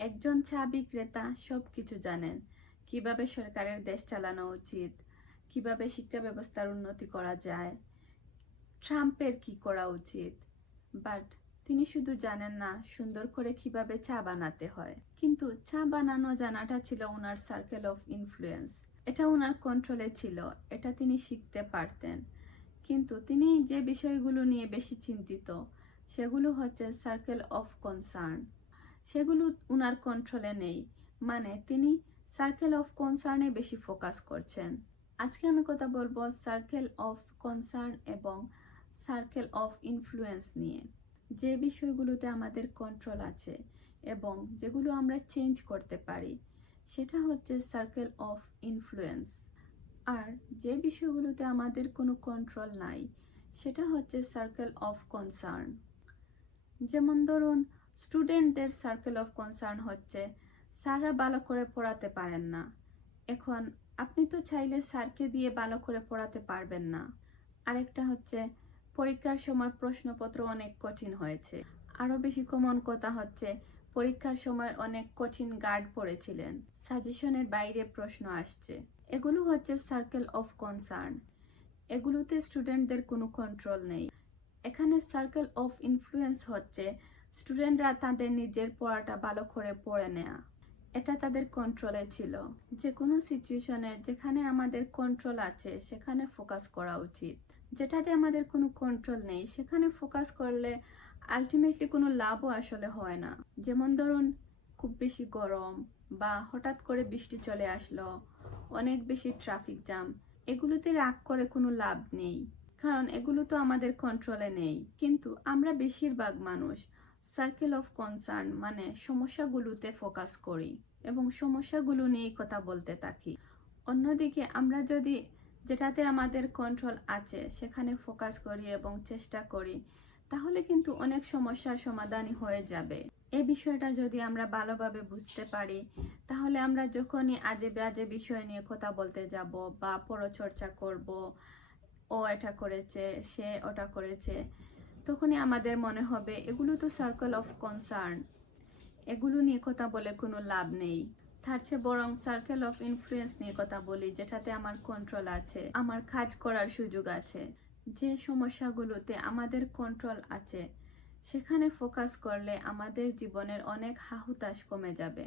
একজন চা বিক্রেতা সবকিছু জানেন। কিভাবে সরকারের দেশ চালানো উচিত, কিভাবে শিক্ষা ব্যবস্থার উন্নতি করা যায়, ট্রাম্পের কি করা উচিত। বাট তিনি শুধু জানেন না সুন্দর করে কিভাবে চা বানাতে হয়। কিন্তু চা বানানো জানাটা ছিল ওনার সার্কেল অফ ইনফ্লুয়েন্স। এটা ওনার কন্ট্রোলে ছিল, এটা তিনি শিখতে পারতেন। কিন্তু তিনি যে বিষয়গুলো নিয়ে বেশি চিন্তিত সেগুলো হচ্ছে সার্কেল অফ কনসার্ন। সেগুলো উনার কন্ট্রোলে নেই, মানে তিনি সার্কেল অফ কনসার্নে বেশি ফোকাস করছেন। আজকে আমি কথা বলবো সার্কেল অফ কনসার্ন এবং সার্কেল অফ ইনফ্লুয়েন্স নিয়ে। যে বিষয়গুলোতে আমাদের কন্ট্রোল আছে এবং যেগুলো আমরা চেঞ্জ করতে পারি সেটা হচ্ছে সার্কেল অফ ইনফ্লুয়েন্স। আর যে বিষয়গুলোতে আমাদের কোনো কন্ট্রোল নাই সেটা হচ্ছে সার্কেল অফ কনসার্ন। যেমন ধরুন, স্টুডেন্টদের সার্কেল অফ কনসার্ন হচ্ছে স্যাররা ভালো করে পড়াতে পারেন না। এখন আপনি তো চাইলে স্যারকে দিয়ে ভালো করে পড়াতে পারবেন না। আরেকটা হচ্ছে পরীক্ষার সময় প্রশ্নপত্র অনেক কঠিন হয়েছে। আরও বেশি কমন কথা হচ্ছে পরীক্ষার সময় অনেক কঠিন গার্ড পড়েছিলেন, সাজেশনের বাইরে প্রশ্ন আসছে। এগুলো হচ্ছে সার্কেল অফ কনসার্ন। এগুলোতে স্টুডেন্টদের কোনো কন্ট্রোল নেই। এখানে সার্কেল অফ ইনফ্লুয়েন্স হচ্ছে স্টুডেন্টরা তাদের নিজের পড়াটা ভালো করে পড়ে নেয়া। এটা তাদের কন্ট্রোলে ছিল। যে কোনো সিচুয়েশনে যেখানে আমাদের কন্ট্রোল আছে সেখানে ফোকাস করা উচিত। যেটাতে আমাদের কোনো কন্ট্রোল নেই সেখানে ফোকাস করলে আলটিমেটলি কোনো লাভও আসলে হয় না। যেমন ধরুন, খুব বেশি গরম বা হঠাৎ করে বৃষ্টি চলে আসলো, অনেক বেশি ট্রাফিক জ্যাম, এগুলোতে রাগ করে কোনো লাভ নেই, কারণ এগুলো তো আমাদের কন্ট্রোলে নেই। কিন্তু আমরা বেশিরভাগ মানুষ সার্কেল অফ কনসার্ন মানে সমস্যাগুলোতে ফোকাস করি এবং সমস্যাগুলো নিয়ে কথা বলতে থাকি। অন্যদিকে আমরা যদি যেটাতে আমাদের কন্ট্রোল আছে সেখানে ফোকাস করি এবং চেষ্টা করি, তাহলে কিন্তু অনেক সমস্যার সমাধানই হয়ে যাবে। এই বিষয়টা যদি আমরা ভালোভাবে বুঝতে পারি, তাহলে আমরা যখনই আজে বাজে বিষয় নিয়ে কথা বলতে যাব বা পরচর্চা করব, ও এটা করেছে, সে ওটা করেছে, তখনই আমাদের মনে হবে এগুলো তো সার্কেল অফ কনসার্ন, এগুলো নিয়ে কথা বলে কোনো লাভ নেই। তার চেয়ে বরং সার্কেল অফ ইনফ্লুয়েন্স নিয়ে কথা বলি, যেটাতে আমার কন্ট্রোল আছে, আমার কাজ করার সুযোগ আছে। যে সমস্যাগুলোতে আমাদের কন্ট্রোল আছে সেখানে ফোকাস করলে আমাদের জীবনের অনেক হাহুতাশ কমে যাবে।